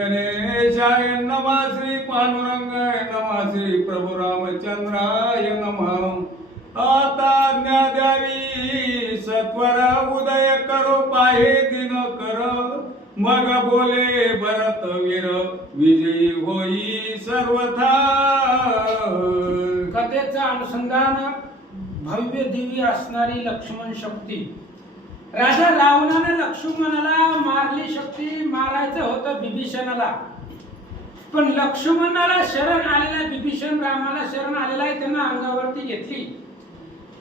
गणेशाय नमः श्री पांडुरंगाय नमः श्री प्रभु रामचंद्राय नमः आता आज्ञा द्यावी सत्वर उदय करो पाहे दिन कर मग बोले भरत वीर विजयी होई सर्वथा कथेचं अनुसंधान भव्य दिव्य असणारी लक्ष्मण शक्ती. राजा रावणाने लक्ष्मणाला मारली शक्ती मारायचं होतं बिभीषणाला, पण लक्ष्मणाला शरण आलेला बिभीषण रामाला शरण आलेला आहे त्यांना अंगावरती घेतली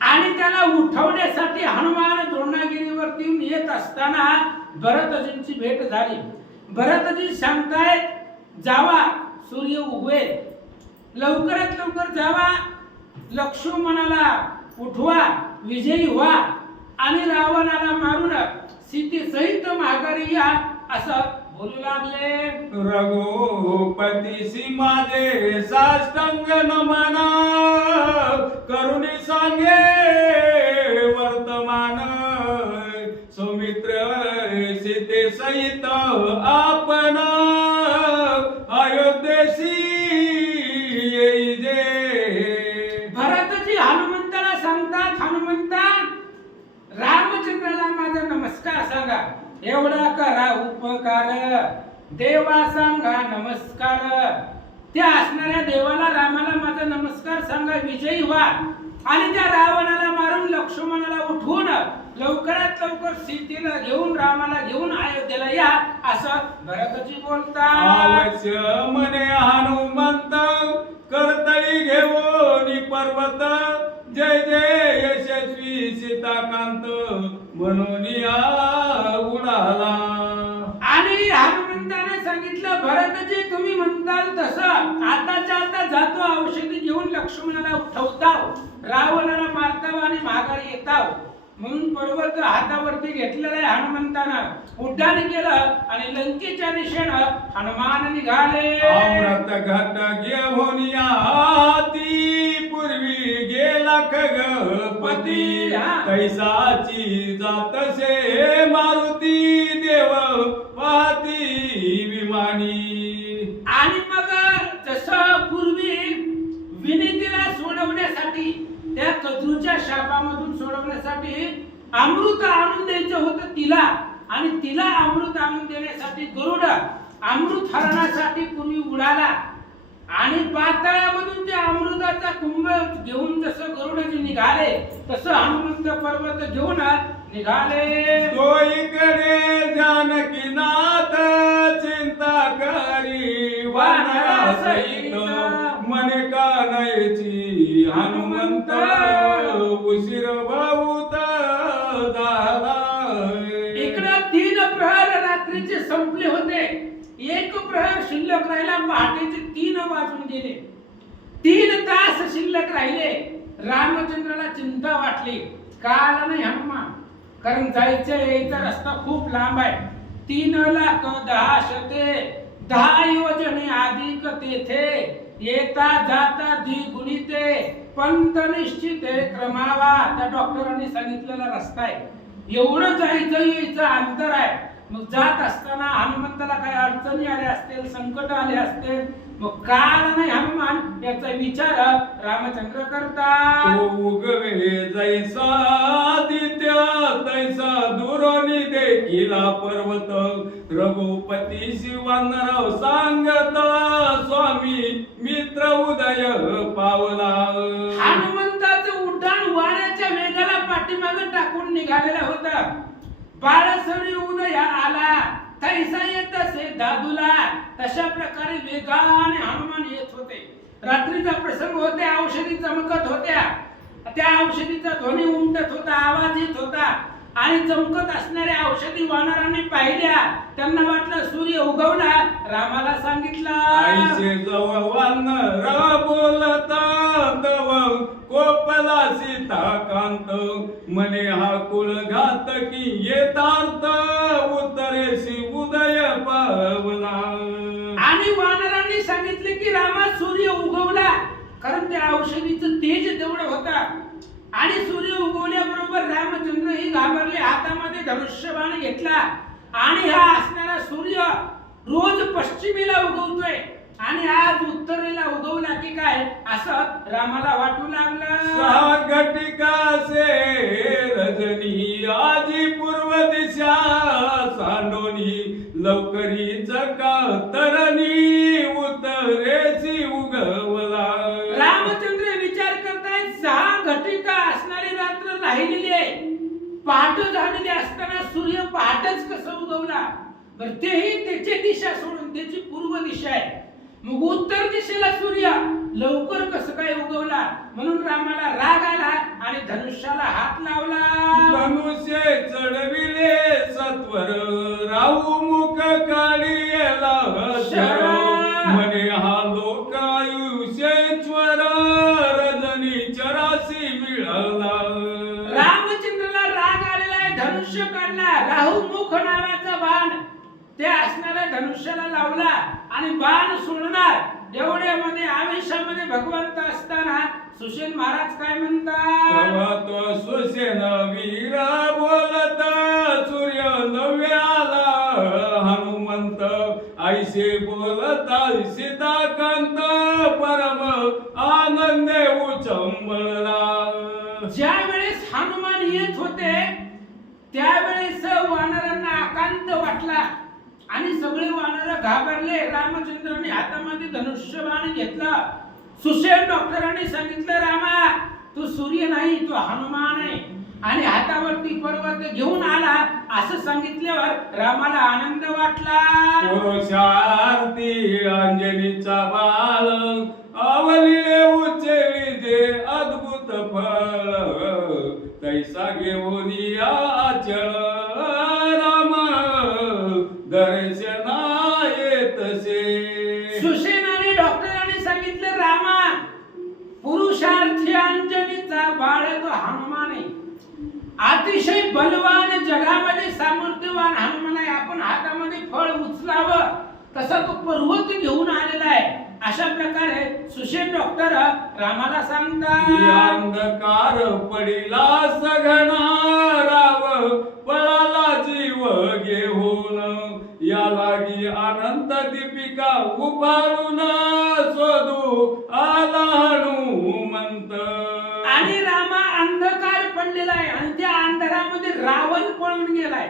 आणि त्याला उठवण्यासाठी हनुमान द्रोणागिरीवरती येत असताना भरतजींची भेट झाली. भरतजी सांगतायत जावा सूर्य उगवेल, लवकरात लवकर जावा, लक्ष्मणाला उठवा, विजयी व्हा आणि रावणाला मारून सीतेसहित माघारी या असं बोलू लागले. रघुपतीसी माझे साष्टांग नमन करुणी सांगे वर्तमान सौमित्र सीते सहित आपण अयोध्येशी येई जे. भरतजी हनुमंताला सांगतात, हनुमंता रामचंद्राला माझा नमस्कार सांगा. एवढा करा उपकार देवा सांगा नमस्कार. त्या असणाऱ्या देवाला रामाला माझा नमस्कार सांगा, विजयी व्हा आणि त्या रावणाला मारून लक्ष्मणाला उठवून लवकरात लवकर सीतेला घेऊन रामाला घेऊन अयोध्येला या असं भरतजी बोलतात. अवश्य म्हणे हनुमंत करतळी घेऊन पर्वत जय जय यशस्वी सीताकांत म्हणून उडाला. आणि हनुमंताने सांगितलं भरतजी तुम्ही म्हणताल तसं आताच्या आता जातो, औषधी घेऊन लक्ष्मणाला उठवताव, रावणाला मारताव आणि माघारी येताव. म्हणून पर्वत हातावरती घेतलेला आहे हनुमंतानं, उड्डाण केलं आणि लंकेच्या दिशेनं हनुमान निघाले. अमृत घट घेऊन हाती पूर्वी गेला खगपती कैसाची जातसे मारुती देव पाहती विमानी. आणि मग जसं पूर्वी विनीतीला सोडवण्यासाठी त्या कद्रूच्या शापामधून सोडवण्यासाठी अमृत आणून द्यायचं होतं तिला, आणि तिला अमृत आणून देण्यासाठी गरुड अमृत हरणासाठी पूर्वी उडाला आणि पाताळामधून त्या अमृताचा कुंभ घेऊन जसं गरुडजी निघाले तसं हनुमंत पर्वत घेऊन निघाले. तो इकडे जानकीनाथ चिंता करी वानरा सहित मने कानायची हनुमंत उशीर बहुत झाला. इकडं 3 प्रहर रात्रीचे संपले होते, 1 प्रहर शिल्लक राहिला, पहाटेचे 3 वाजून गेले, 3 तास शिल्लक राहिले. रामचंद्राला चिंता वाटली, का आला नाही हनुमान, कारण जायचं यायचा रस्ता खूप लांब आहे. 3,10,10 योजने अधिक तेथे येता जाता द्विगुणिते पंत निश्चिते क्रमावा. त्या डॉक्टरांनी सांगितलेला रस्ता आहे, एवढं जायचं यायचं अंतर आहे. मग जात असताना हनुमंताला काही अडचणी आल्या असतील, संकट आले असतील, मग का आला नाही हनुमान याचा विचार रामचंद्र करतात. उगवे जैसा आदित्य तैसा दुरोनी देखिला पर्वत रघुपती शिवानराव सांगत स्वामी मित्र उदय पावला. हनुमंताचं उड्डाण वाऱ्याच्या वेगाला पाठीमागे टाकून निघालेला होता. बाळसरी उदय आला तैसा येत असे दादूला, तशा प्रकारे वेगाने हनुमान येत होते. रात्रीचा प्रसंग होते, औषधी चमकत होत्या, त्या औषधीचा ध्वनी उमटत होता, आवाज येत होता आणि चमकत असणाऱ्या औषधी वानरांनी पाहिल्या. त्यांना वाटलं सूर्य उगवला. रामाला सांगितलं आईचे जवळ वानर बोलता दव कोपला सीता कांत मने हा कुळ घात की येतार्थ उत्तरेशी उदय पावला. आणि वानरांनी सांगितले की रामा सूर्य उगवला, कारण त्या औषधीचं तेज तेवढं होता. आणि सूर्य उगवल्याबरोबर रामचंद्र ही घाबरले, हातामध्ये धनुष्यबाण घेतला आणि हा असणारा सूर्य रोज पश्चिमेला उगवतोय आणि आज उत्तरेला उगवला की काय असं रामाला वाटू लागलं. सहा घटिका से रजनी आजी पूर्व दिशा सांडोनी लवकरीच का तरणी उत्तरेसी उगवला. रामचंद्र विचार करतायत 6 घटिका असणारी रात्र राहिलेली आहे. पहाट झालेली असताना सूर्य पहाटच कसं उगवला. बरं तेही त्याची दिशा सोडून त्याची पूर्व दिशा आहे. मग उत्तर दिशेला सूर्य लवकर कसं काय उगवला. म्हणून रामाला राग आला आणि धनुष्याला हात लावला. धनुष्य चढविले सत्वर राहू मुख काढिला शर म्हणे हा लोक आयुष्येश्वर रजनी चरासी मिळाला. रामचंद्राला राग आलेला आहे. धनुष्य काढला. राहू मुख नावाचा बाण ते असणाऱ्या धनुष्याला लावला आणि बाण सोडणार एवढ्यामध्ये आवेशामध्ये भगवंत असताना सुषेण महाराज काय म्हणतात. तो सुषेण वीर बोलत सूर्य नव्याला हनुमंत ऐसे बोलता सीताकांत परम आनंदे उचंबळला. ज्या वेळेस हनुमान येत होते त्यावेळेस वानरांना आकांत वाटला आणि सगळे वानर घाबरले. रामचंद्राने हातामध्ये धनुष्यबाण घेतला. सुषेण डॉक्टरांनी सांगितलं रामा तू सूर्य नाही तू हनुमान आहे आणि हातावरती पर्वत घेऊन आला असं सांगितल्यावर रामाला आनंद वाटला. पुरुषार्थी अंजनीचा बाल आवलिले उचली जे अद्भुत फळ तैसा घेऊन आचल राम दर्शना येतसे. सुषेण आणि डॉक्टरांनी सांगितलं रामा पुरुषार्थी अंजनीचा बाळ तो हनुमान आहे. अतिशय बलवान जगामध्ये सामर्थ्यवान हनुमान आहे. आपण हातामध्ये फळ उचलावं तसा तो पर्वत घेऊन आलेला आहे. अशा प्रकारे सुषेण डॉक्टर रामाला सांगतात. अंधकार पडिला सघना राव पळाला जीव घेऊन या लागी अनंत दीपिका उभारून शोधू आला हनुमंत. आणि रामा अंधकार पडलेला आहे आणि त्या अंधारामध्ये रावण पळून गेलाय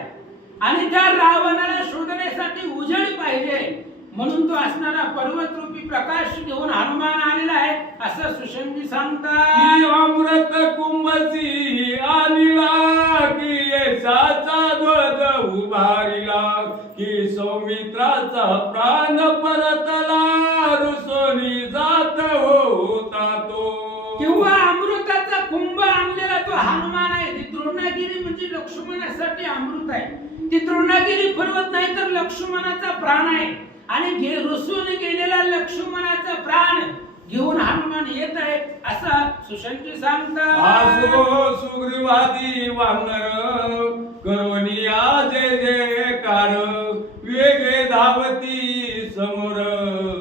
आणि त्या रावणाला शोधण्यासाठी उजेड पाहिजे म्हणून तो असणारा पर्वत रूपी प्रकाश घेऊन हनुमान आलेला आहे असं सुषेणजी सांगतात. अमृत कुंभसी आनिला की यशाचा ध्वज उभारिला की सौमित्राचा प्राण परतला रुसोनी जात होता तो. किंवा अमृताचा कुंभ आणलेला तो हनुमान आहे. ती द्रोणागिरी म्हणजे लक्ष्मणासाठी अमृत आहे. ती द्रोणागिरी पर्वत नाही तर लक्ष्मणाचा प्राण आहे आणि रुसून गेलेला लक्ष्मणाचा प्राण घेऊन हनुमान येत आहे असं सुषेणजी सांगतात. आसो सुग्रीवादी वानर करोनिया जय जयकार वेगे धावती समोर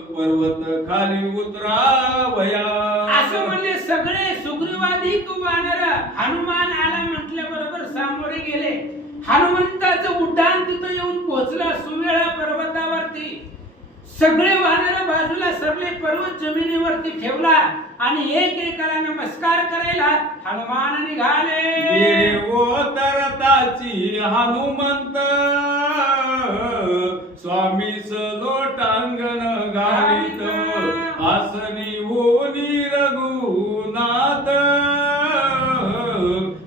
पर्वत खाली उतरावया. असं म्हणले सगळे सुग्रीवादी वानर हनुमान आला म्हटल्याबरोबर सामोरे गेले. हनुमंताचं उड्डाण तिथं येऊन पोहोचलं सुवेळा पर्वतावरती. सगळे वानर बाजूला सरले. पर्वत जमिनीवरती ठेवला आणि एकेकाला नमस्कार करायला हनुमान निघाले. तरताची हनुमंत स्वामी लोटांगण घालित आसनी होनी रघुनाथ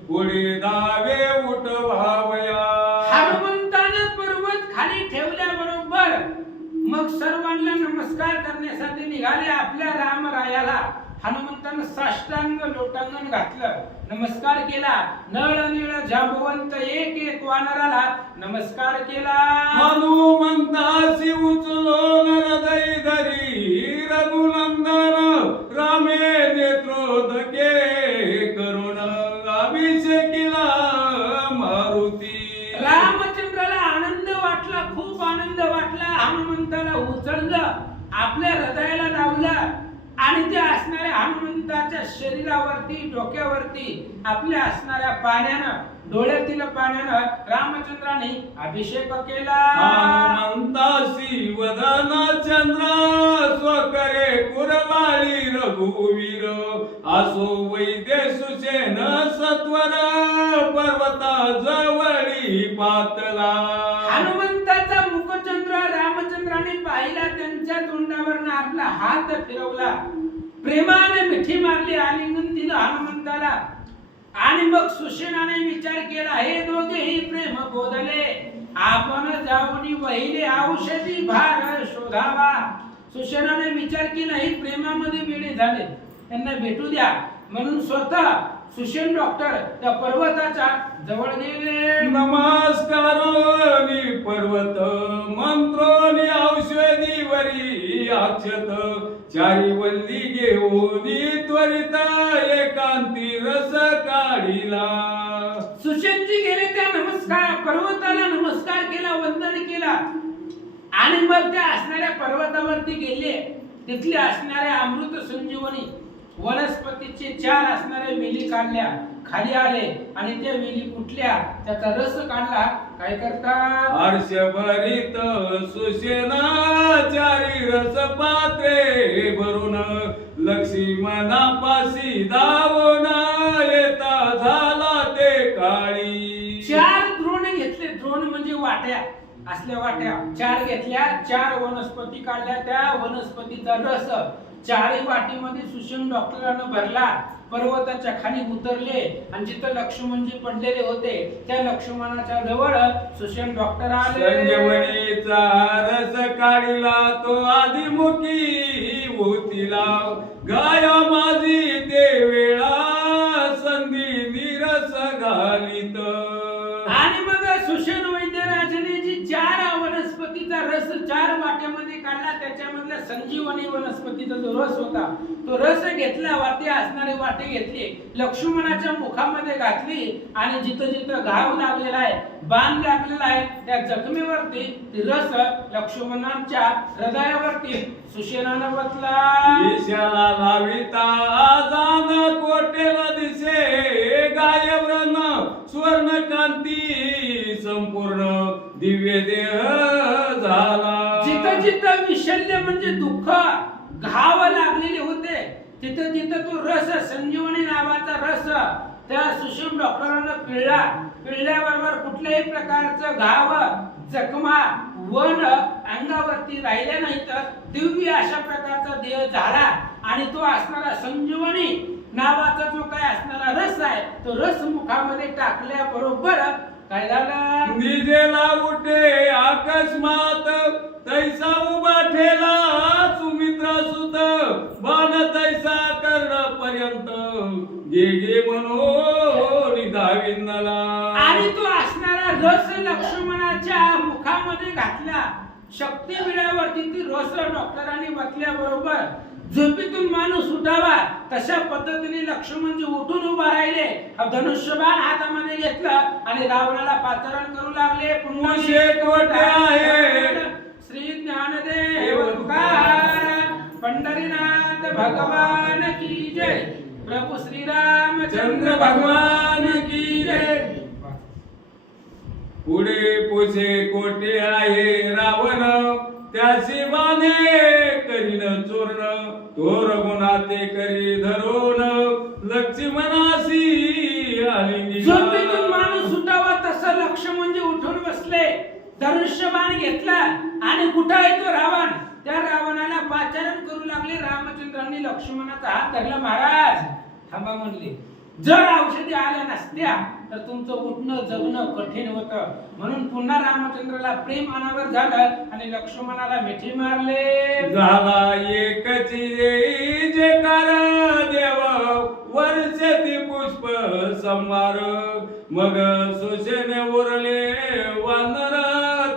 पुढे दावे उठवावया. हनुमंताने पर्वत खाली ठेवल्याबरोबर मग सर्वांना नमस्कार करण्यासाठी निघाले आपल्या रामरायाला. हनुमंतानं साष्टांग लोटांगण घातलं, नमस्कार केला. नळ निळ जांबवंत एक एक वानराला नमस्कार केला. हनुमंतासी उचलो हृदय धरी रघुनंदन रामे नेत्रोदके करुण अभिषेकिला मारुती. रामचंद्राला आनंद वाटला, खूप आनंद वाटला. हनुमंताला उचललं, आपल्या हृदयाला लावलं आणि त्या असणाऱ्या हनुमंताच्या शरीरावरती डोक्यावरती आपल्या असणाऱ्या पाण्यानं डोळ्यातील पाण्यानं रामचंद्राने अभिषेक केला. हनुमंतासी वदना चंद्र स्वकरे कुरवाळी रघुवीर असो वैद्य सुसेन सत्वर पर्वता जवळी पातला. हनुमंताचा मुखचंद्र रामचंद्राने पाहिला, त्यांच्या तोंडावरनं आपला हात फिरवला, प्रेमाने मिठी मारली, आलिंगन दिलं हनुमंताला. आणि मग सुषेणाने विचार केला, हे दोघेही प्रेम बोधले, आपण जाऊन वहिले औषधी भार शोधावा. सुषेणाने विचार केला, हे प्रेमामध्ये वेडे झाले, त्यांना भेटू द्या, म्हणून स्वतः सुषेण डॉक्टर त्या पर्वताच्या जवळ गेले. नमस्कारोनी पर्वत मंत्रोनी औषधी वरी अक्षत चारी वल्ली घेऊनी त्वरित एकांती रस काढिला. सुषेणजी गेले, त्या नमस्कार पर्वताला नमस्कार केला, वंदन केला, आणि मग त्या असणाऱ्या पर्वतावरती गेले. तिथले असणाऱ्या अमृत संजीवनी वनस्पतीचे 4 असणाऱ्या वेली काढल्या, खाली आले आणि त्या वेली कुठल्या, त्याचा रस काढला. काय करतात, हर्षभरित सुषेणा चारी रस पात्रे भरून लक्ष्मणापाशी धावून येता झाला ते काळी. 4 द्रोण घेतले, द्रोण म्हणजे वाट्या, असल्या वाट्या 4 घेतल्या, 4 वनस्पती काढल्या, त्या वनस्पतीचा रस 4 वाटीमध्ये सुषेण डॉक्टरांना भरला. पर्वताच्या खाली उतरले आणि जिथं लक्ष्मणजी पडलेले होते त्या लक्ष्मणाच्या जवळ सुषेण डॉक्टर आले. संजीवनीचा रस काढिला तो आदिमुखी होतीला, गाया माझी देवेळा संधी निरस घालित. आणि मग सुषेण वैद्यराजाने जी 4 वनस्पतीचा रस 4 वाट्यामध्ये काढला, त्याच्यामधला संजीवनी वनस्पतीचा जो रस होता तो रस घेतला, वाटे असणारे वाटे घेतले, लक्ष्मणाच्या मुखामध्ये घातली, आणि जिथं जिथं घाव लागलेला आहे, बाण लागलेला आहे, त्या जखमेवरती रस लक्ष्मणाच्या हृदयावरती सुषेणानं वतला. दिशाला लाविता जान कोटेला दिसे गायव्रन स्वर्ण कांती संपूर्ण दिव्य देह झाला. जिथं जिथं विशल्य म्हणजे दुःख घाव लागलेले होते, तिथं तिथं तो रस संजीवनी नावाचा रस त्या सुषेण डॉक्टरांना पिळला. पिळल्याबरोबर कुठल्याही प्रकारचं घाव जखमा वन अंगावरती राहिल्या नाही, तर दिव्य अशा प्रकारचा देह झाला. आणि तो असणारा संजीवनी नावाचा जो काय असणारा रस आहे तो रस मुखामध्ये टाकल्याबरोबर काय झालं, निजेला उठे अकस्मात तैसा उभा ठेला सुमित्रा सुत बाण तैसा कर्ण पर्यंत गे गे म्हणून धाविंदला. आणि तो असणारा रस लक्ष्मणाच्या मुखामध्ये घातला. शक्ती विड्यावरती ती रस डॉक्टरांनी वतल्याबरोबर झोपेतून माणूस उठावा तशा पद्धतीने लक्ष्मणजी उठून उभा राहिले, धनुष्यबाण हातामध्ये घेतलं आणि रावणाला पाचारण करू लागले. पुण्य कोटे आहे श्री ज्ञानदेव तुकाराम पंढरीनाथ भगवान की जय. प्रभू श्री रामचंद्र भगवान की जय. पुढे पोसे कोटे आहे रावण त्याची बाणे करीन चोरण तो रघुनाथे करी धरून लक्ष्मणाशी आलिंगी. झोपेतून माणूस उठावा तसं लक्ष्मणजी उठून बसले, धनुष्यबाण घेतला आणि कुठं आहे तो रावण, त्या रावणाला पाचारण करू लागले. रामचंद्रांनी लक्ष्मणाचा हात धरला. महाराज थांबा म्हणले, जर औषधी आल्या नसत्या तर तुमचं उठणं जगणं कठीण होतं. म्हणून पुन्हा रामचंद्राला प्रेम अनावर झालं आणि लक्ष्मणाला मिठी मारले. झाला एकची जे कार देव वर्षती पुष्प संवार मग सुषेने उरले वानर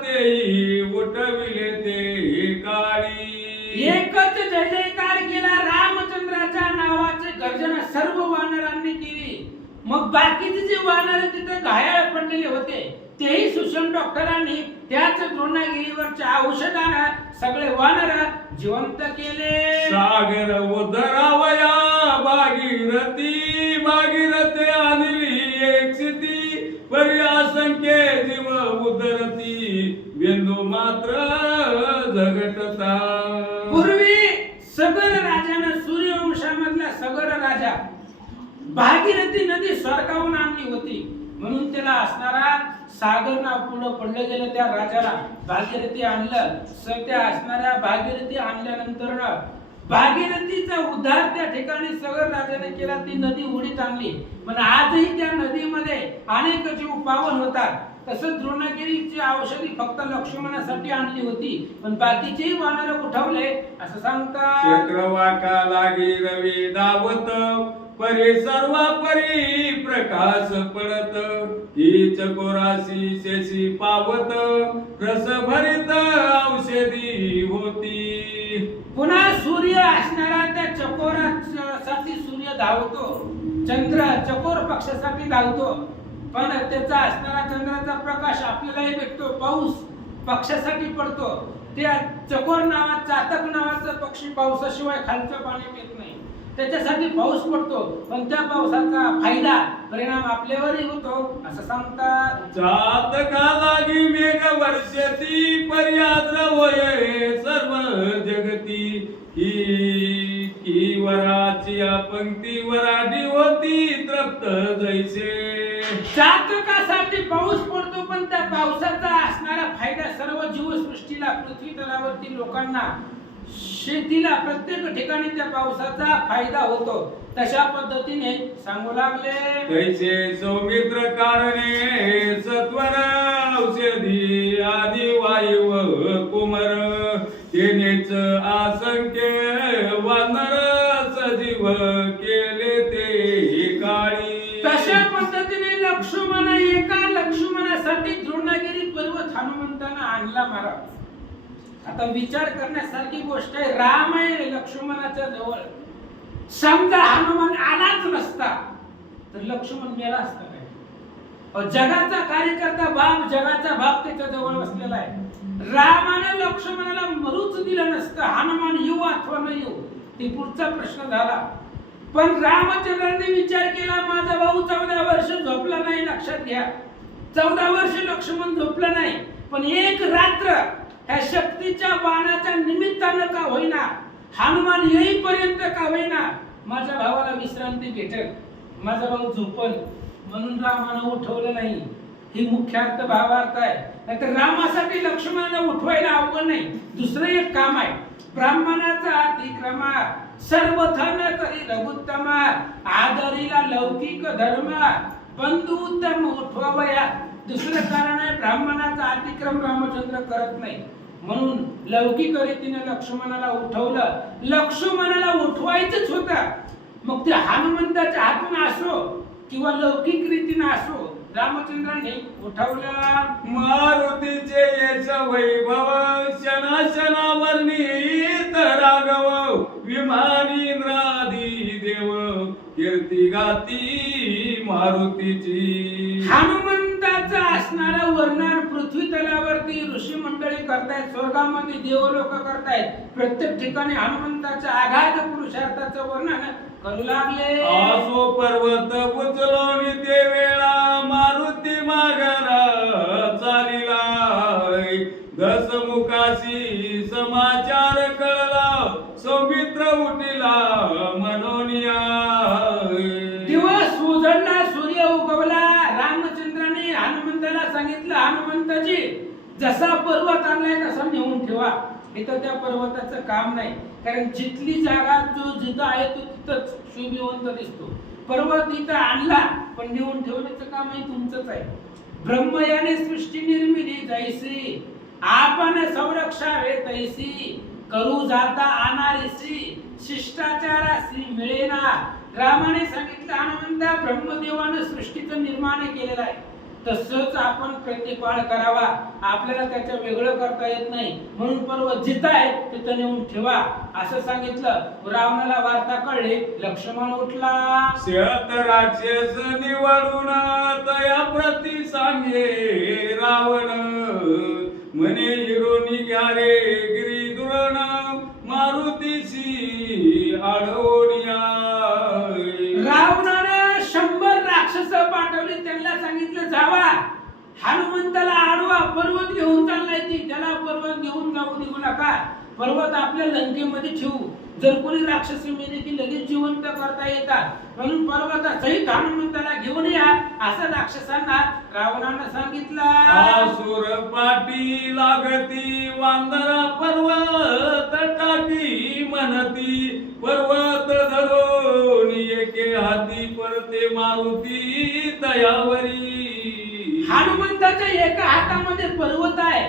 तेही उठविले ते काळी. एकच जय जयकार केला रामचंद्राच्या नावाचे गर्जना सर्व वानरांनी केली. मग बाकीचे जे वानर तिथे घायाळ पडलेले होते तेही सुषेण डॉक्टरांनी त्याच द्रोणागिरीवरच्या औषधानं सगळे वानर जिवंत केले. सागर उदरावया भागीरथी भागीरथी आणली एक सिद्धी होता. पूर्वी सगर राजानं सूर्यवंशामधला सगर राजा भागीरथी नदी स्वर्गावून आणली होती, म्हणून त्याला असणारा सागर नाव पुढं पडलं गेलं. त्या राजाला भागीरथी आणलं. त्या असणाऱ्या भागीरथी आणल्यानंतर भागीरथीचा उद्धार त्या ठिकाणी सगर राजाने केला. ती नदी उडीत आणली. पण आजही त्या नदीमध्ये अनेक जीव पावन होतात. तसंच द्रोणागिरीची औषधी फक्त लक्ष्मणासाठी आणली होती, पण बाकीचेही वानर उठवले असं सांगतात. चक्रवाका लागी रवी दावत, परी सर्व परी प्रकाश पडत, ही चकोराशी शेशी पावत, रस भरित औषधी होती. पुन्हा सूर्य असणारा त्या चकोरासाठी सूर्य धावतो, चंद्र चकोर पक्षासाठी धावतो, पण त्याचा असणारा चंद्राचा प्रकाश आपल्यालाही भेटतो. पाऊस पक्षासाठी पडतो. त्या चकोर चातक नावाचा पक्षी पावसाशिवाय खालचं पाणी पित नाही, त्याच्यासाठी पाऊस पडतो. पण त्या पावसाचा फायदा परिणाम आपल्यावरही होतो असं सांगतात. चातका लागी मेघ वर्षती, पर्याद्र होय सर्व जगती, ही वराची पंक्ती वराडी होती तृप्त जैसे. चातकासाठी पाऊस पडतो, पण त्या पावसाचा असणारा फायदा सर्व जीवसृष्टीला, पृथ्वी तलावरती लोकांना, शेतीला, प्रत्येक ठिकाणी त्या पावसाचा फायदा होतो. तशा पद्धतीने सांगू लागले. तैसे सौमित्र कारणे सत्वर औषधी आदि वायू कुमर, तेनेच असंख्य वानर सजीव केले ते काळी. तशा पद्धतीने एका लक्ष्मणासाठी द्रोणागिरी पर्वत हनुमंतानं आणला महाराज. आता विचार करण्यासारखी गोष्ट आहे. राम आहे लक्ष्मणाच्या जवळ. समजा हनुमान आलाच नसता तर लक्ष्मण मेला असता काय? जगाचा कार्यकर्ता बाप, जगाचा बाप त्याच्या जवळ बसलेला आहे. रामाने लक्ष्मणाला मरूच दिलं नसतं. हनुमान येऊ अथवा न येऊ ते पुढचा प्रश्न झाला. पण रामचंद्राने विचार केला, माझा भाऊ 14 वर्ष झोपला नाही. लक्षात घ्या, 14 वर्ष लक्ष्मण झोपला नाही, पण एक रात्र ह्या शक्तीच्या बाणाच्या निमित्तानं का होईना, हनुमान येईपर्यंत का होईना, माझ्या भावाला विश्रांती भेटेल, माझा भाऊ झोपल, म्हणून रामानं उठवलं नाही. ही मुख्यार्थ भावार्थ आहे. नाहीतर रामासाठी लक्ष्मणाला उठवायला अवघड नाही. दुसरं एक काम आहे. ब्राह्मणाचा अतिक्रमा, सर्वथन करी रघुत्तमा, आदरीला लौकिक धर्म, बंधू उत्तम उठवावया. दुसरं कारण आहे, ब्राह्मणाचा अतिक्रम रामचंद्र करत नाही, म्हणून लौकिक रीतीने लक्ष्मणाला उठवलं. लक्ष्मणाला उठवायचंच होतं, मग ते हनुमंताच्या हातून असो किंवा लौकिक रीतीने असो, रामचंद्राने उठवलं. मारुतीचे यश वैभव, शना शना वर्णित राघव, विमानी इंद्रादी देव, कीर्ती गाती मारुतीची. हनुमंताचं असणारं वर्णन पृथ्वी तलावरती ऋषी मंडळी करतायत, स्वर्गामध्ये देवलोक करतायत. प्रत्येक ठिकाणी हनुमंताच्या आघात पुरुषार्थाचं वर्णन करू लागले. आसो पर्वत उचलो ते वेळा, मारुती मागरा चालिला, दसमुखाशी समाचार कळला, सौमित्र उठिला मनोनिया. दिवस उजळला, सूर्य उगवला. रामचंद्राने हनुमंताला सांगितलं, हनुमंताजी जसा पर्वत आणलाय तसा नेऊन ठेवा. इथं त्या पर्वताचं काम नाही, कारण जिथली जागा जिथं आहे तो तिथंच शुभवंत दिसतो. पर्वत इथं आणला, पण नेऊन ठेवण्याचं काम आहे तुमचंच आहे. ब्रह्म याने सृष्टी निर्मिली जैसी, आपण संरक्षावे तैसी, करू जाता अनारिसी, शिष्टाचारासी मिळेना. रामाने सांगितलं, हनुमंता ब्रह्मदेवाने सृष्टीचं निर्माण केलेलं आहे, तसंच आपण प्रतिपाळ करावा. आपल्याला त्याचं वेगळं करता येत नाही, म्हणून पर्वत जिथं आहे तिथं नेऊन ठेवा असं सांगितलं. रावणाला वार्ता कळली, लक्ष्मण उठला. शत राक्षस निवडून तया प्रती सांगे रावण, म्हणे हिरोनी घ्या रे गिरी दुरण, मारुतीशी आढवणिया. रावणानं 100 राक्षस पाठवले. त्यांना सांगितलं, जावा हनुमंताला आडवा, पर्वत घेऊन चाललाय ती, त्याला पर्वत घेऊन जाऊ देऊ नका. पर्वत आपल्या लंकेमध्ये ठेवू. जर कोणी राक्षसी मेले की लगेच जिवंत करता येतात, म्हणून पर्वतासहित हनुमंताला घेऊन या असं राक्षसांना रावणानं सांगितलं. आसुर पाटी लागती वांदरा पर्वत टाकी म्हणती पर्वत धरून एके हाती परते मारुती दयावरी. हनुमंताच्या एका हातामध्ये पर्वत आहे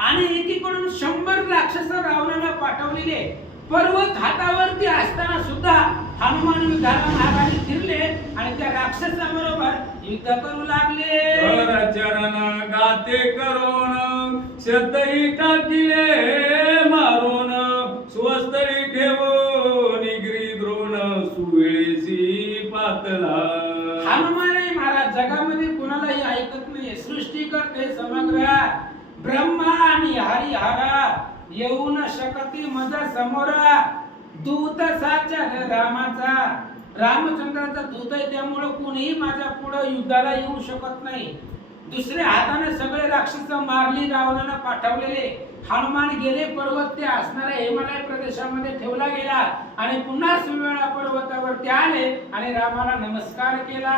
आणि एकीकडून 100 राक्षस रावणाला पाठवलेले. पर्वत हातावरती असताना सुद्धा हनुमान युद्धाला मार्गाने फिरले आणि त्या राक्षसाबरोबर युद्ध करू लागले. चरण गाते करून शतही टाकिले मारून स्वस्तरी ठेवून निगरी द्रोण सुवेळीसी पातला. हनुमानही महाराज जगामध्ये कुणालाही ऐकत नाही. सृष्टी करते समग्र ब्रह्मा आणि हरिहरा येऊ न शकती माझा समोर. दूत साचार रामाचा, रामचंद्राचा दूत आहे त्यामुळे कोणीही माझ्या पुढे युद्धाला येऊ शकत नाही. दुसऱ्या हाताने सगळे राक्षस मारली रावणानं पाठवलेले. हनुमान गेले पर्वत ते असणाऱ्या हिमालय प्रदेशामध्ये ठेवला गेला आणि पुन्हा सुरवेळा पर्वतावरती आले आणि रामाला नमस्कार केला.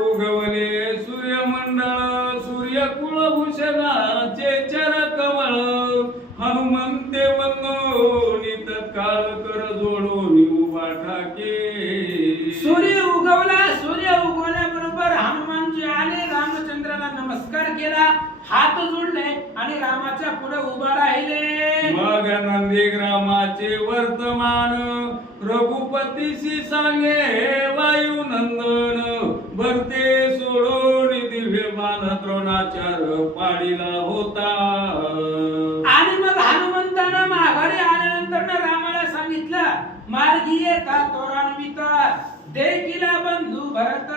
उगवले सूर्यमंडळ सूर्य कुलभूषणाचे चर कमळ हनुमंते वंदोनी तत्काळ कर जोडून उभा ठाके. सूर्य उगवला. सूर्य उगवल्याबरोबर हनुमानजी आले, रामचंद्राला नमस्कार केला, हात जोडले आणि रामाच्या पुढे उभा राहिले. मग नंदीग्रामाचे वर्तमान रघुपतीशी सांगे वायुनंदन भरते सोडून दिव्य बाण द्रोणाचार पाडीला होता. आणि मग हनुमंतानं माघारी आल्यानंतर रामाला सांगितलं, मार्गी येता तोरान्वित देखिला बंधू भरत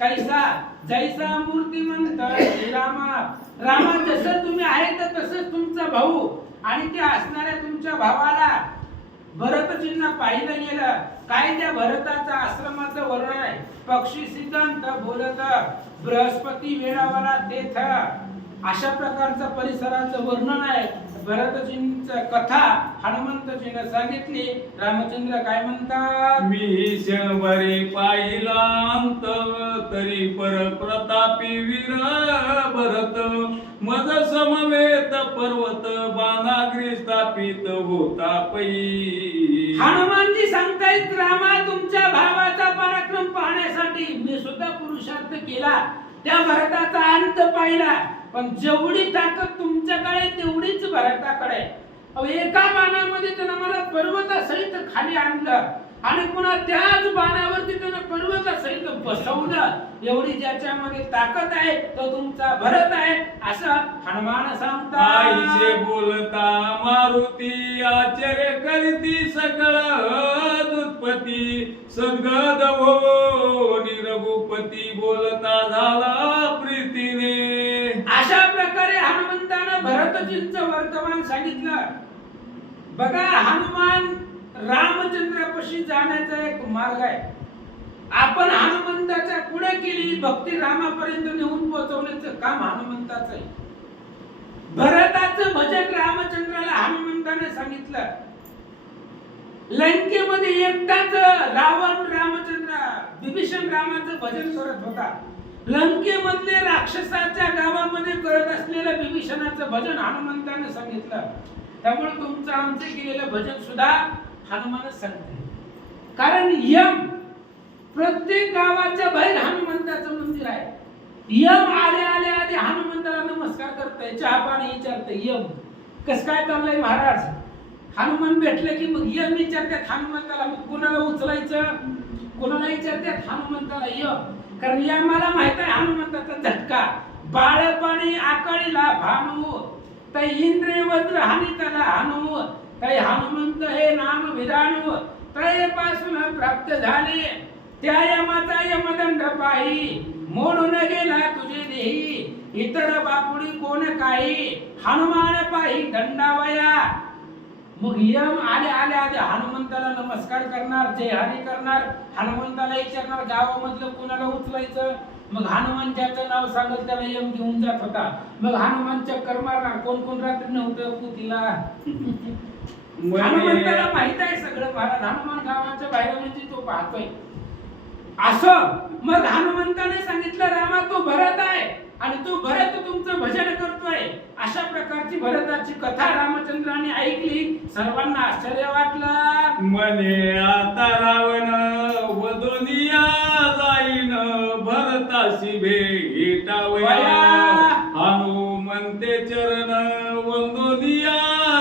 कैसा जैसा मूर्तिमंत रामा. रामा जसं तुम्ही आहे तर तसंच तुमचा भाऊ आणि ते असणाऱ्या तुमच्या भावाला भरत चिन्ह पाहिलं गेलं. काय त्या भरताचा आश्रमाचं वर्णन आहे. पक्षी सिद्धांत बोलत बृहस्पती वेळावाला तेथ अशा प्रकारचं परिसराचं वर्णन आहे. भरतजींची कथा हनुमंतजीने सांगितली. रामचंद्र काय म्हणतात, मी शंभरी पाहिला अंत तरी पर प्रतापी वीर भरत मज समवेत पर्वत बाणाग्री स्थापित होता पै. हनुमानजी सांगतायत, रामा तुमच्या भावाचा पराक्रम पाहण्यासाठी मी सुद्धा पुरुषार्थ केला, त्या भरताचा अंत पाहिला, पण जेवढी ताकद तुमच्याकडे तेवढीच भरताकडे. एका बाणामध्ये त्यानं मला पर्वतासहित खाली आणलं आणि पुन्हा त्याच बाणावरती त्यानं पर्वतासहित बसवलं. एवढी ज्याच्यामध्ये ताकद आहे तो तुमचा भरत आहे असं हनुमान सांगतात. आईचे बोलता मारुती आश्चर्य करती सकळ दुत्पती सद्गद हो रघुपती बोलता झाला प्रीतीने. अशा प्रकारे हनुमंतानं भरतजींचं वर्तमान सांगितलं. बघा, हनुमान रामचंद्रापाशी जाण्याचा एक मार्ग आहे. आपण हनुमंताच्या पुढे केली भक्ती रामापर्यंत नेऊन पोहोचवण्याचं काम हनुमंताचं आहे. भरताचं भजन रामचंद्राला हनुमंताने सांगितलं. लंकेमध्ये एकटाच रावण विभीषण रामाचं भजन करत होता. लंकेमधले राक्षसाच्या गावामध्ये करत असलेलं विभीषणाचं भजन हनुमंताने सांगितलं. त्यामुळे तुमचं आमचे केलेलं भजन सुद्धा हनुमानच सांगते. कारण यम प्रत्येक गावाच्या बाहेर हनुमंताचं मंदिर आहे. यम आले हनुमंताला नमस्कार करताय, चहा पाणी विचारते. यम कस काय चाललंय महाराज. हनुमान भेटले की मग यम विचारतात हनुमंताला. मग कोणाला उचलायचं, कोणाला विचारतात हनुमंताला यम. कारण यमाला माहित आहे हनुमंताचा झटका. बाळपणी आकळीला भानू तै इंद्रिय वज्र हानितला हानू तै हनुमंत हे नाम विधानू तै पासून प्राप्त झाले. त्या यमाचा यमदंड पाही मोडून गेला तुझे देही. इतर बापुडी कोण काही हनुमान पाही दंडावया. मग यम आले हनुमंताला नमस्कार करणार, जय हरी करणार. हनुमंताला विचारणार गावामधलं कोणाला उचलायचं. मग हनुमान ज्याचं नाव सांगत त्याला यम घेऊन जात होता. मग हनुमान चक्कर मारणार, कोण कोण रात्री नव्हतं पुतीला. हनुमंताला माहित आहे सगळं महाराज. हनुमान गावाच्या बाहेर म्हणजे तो पाहतोय. असं मग हनुमंताने सांगितलं रामा तो भरत आहे आणि तो भरत तुमचं भजन करतोय. अशा प्रकारची भरताची कथा रामचंद्राने ऐकली. सर्वांना आश्चर्य वाटलं. म्हणे आता रावण वदोनिया जाईन भरताशी भेटावया. हनुमंते चरण वंदोनिया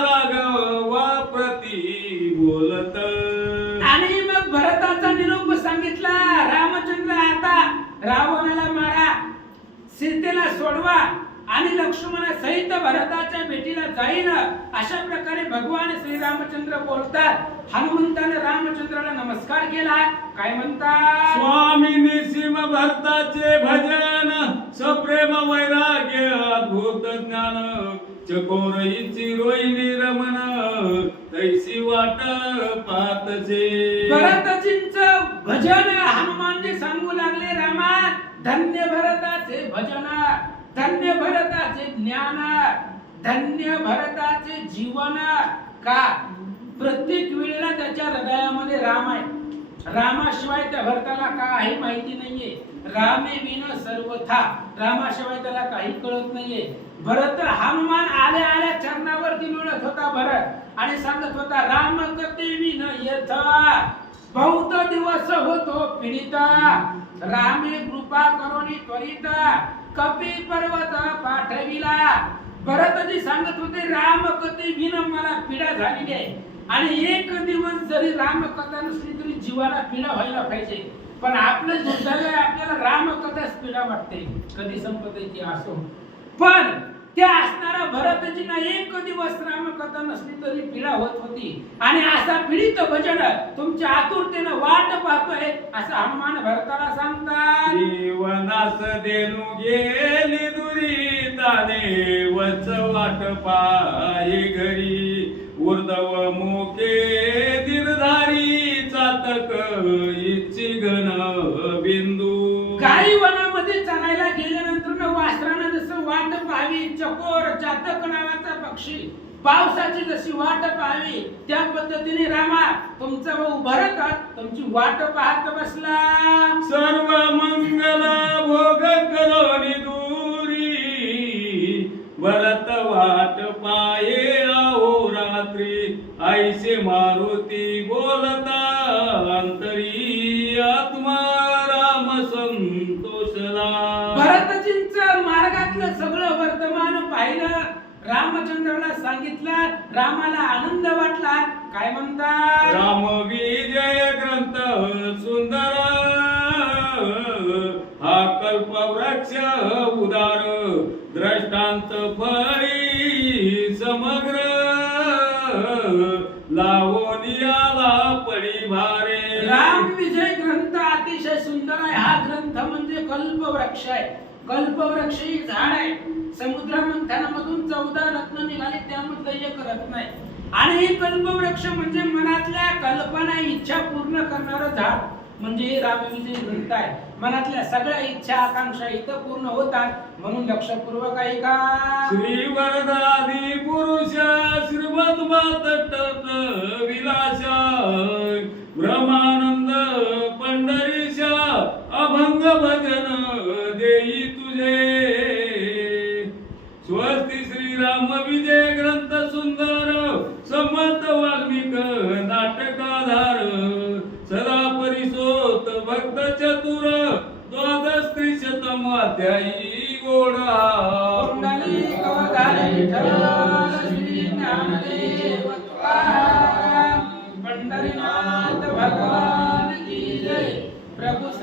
राघवा प्रती बोलत. आणि मग भरताचा निरोप सांगितला. रामचंद्र आता रावणाला मारा, सीतेला सोडवा आणि लक्ष्मणा सहित भरताच्या भेटीला जाईन. अशा प्रकारे भगवान श्री रामचंद्र बोलतात. हनुमंताने रामचंद्राला नमस्कार केला. काय म्हणतात? स्वामी निसिम भरताचे भजन सप्रेम वैराग्य अद्भुत ज्ञान चकोर इची रोहिणी रमण तैसी वाट पातचे. भरतजींचं भजन हनुमानजी सांगू लागले. रामा धन्य भरताचे भजन, धन्य भरताचे ज्ञान, धन्य भरताचे जीवन. का प्रत्येक वेळेला त्याच्या हृदयामध्ये राम आहे. रामाशिवाय त्या भरताला काही माहिती नाहीये. रामे विन सर्वथा, रामाशिवाय त्याला काही कळत नाहीये. भरत हनुमान आल्या आल्या चरणावरती लोळत होता भरत आणि सांगत होता राम कते विन येथ बहुत दिवस होतो पीडित. रामे कृपा करोनी त्वरित कपी पर्वत पाठविला. भरतजी सांगत होते राम कथे विन मला पीडा झालेली आहे आणि एक दिवस जरी रामकथा नसली तरी जीवाला पीडा व्हायला पाहिजे. पण आपलं जे झालंय आपल्याला रामकथाच पीडा वाटते. कधी संपत ती असो. पण त्या असणारा भरतजींना एक दिवस रामकथा नसली तरी पीडा होत होती आणि असा पीडित भजन तुमच्या आतुरतेनं वाट पाहतोय असं हनुमान भरताला सांगतात. जीवनास देणू गेली दुरी ताने वच वाट पाहे घरी उर्दव मुखे दीर्धारी चातक इच्छि घन बिंदू. गाई वनामध्ये चरायला गेल्यानंतर वासरानं जसं वाट पाहावी, चकोर चातक नावाचा पक्षी पावसाची जशी वाट पाहावी त्या पद्धतीने रामा तुमचा भाऊ भरत तुमची वाट पाहत बसला. सर्व मंगल भोग करोनी दूरी भरत वाट पाये अहो रात्री ऐसे मारुती बोलता अंतरी आत्मा राम संतोषला. भरतजींचं मार्गातलं सगळं वर्तमान पाहिलं. रामचंद्राला सांगितलं. रामाला आनंद वाटला. काय म्हणतात? राम विजय ग्रंथ सुंदर हा कल्पवृक्ष उदार दृष्टांत फळी समग्र लावणीयाला पडी भारे. राम विजय ग्रंथ अतिशय सुंदर आहे. हा ग्रंथ म्हणजे कल्पवृक्ष आहे. कल्पवृक्ष ही झाड आहे. समुद्र मंथनामधून 14 रत्न निघाले त्यामधलं एक रत्न आहे. आणि हे कल्पवृक्ष म्हणजे मनातल्या कल्पना इच्छा पूर्ण करणारं झाड म्हणजे रामविजय ग्रंथ आहे. मनातल्या सगळ्या इच्छा आकांक्षा इथं पूर्ण होतात. म्हणून लक्षपूर्वक ऐका. श्री वरदादी पुरुष श्रीमद मातट विलास ब्रह्मानंद पंढरीश अभंग भजन देई तुझे. स्वस्ति श्री राम विजय ग्रंथ सुंदर समर्थ वाल्मिक नाटकाधार सदा परिसोत भक्त चतुर द्वादश त्रिशतम अध्यायी गोडा. पुंडलिक अवतारी विठ्ठल श्री ज्ञानदेव तुकाराम पंढरीनाथ भगवान की जय. प्रभू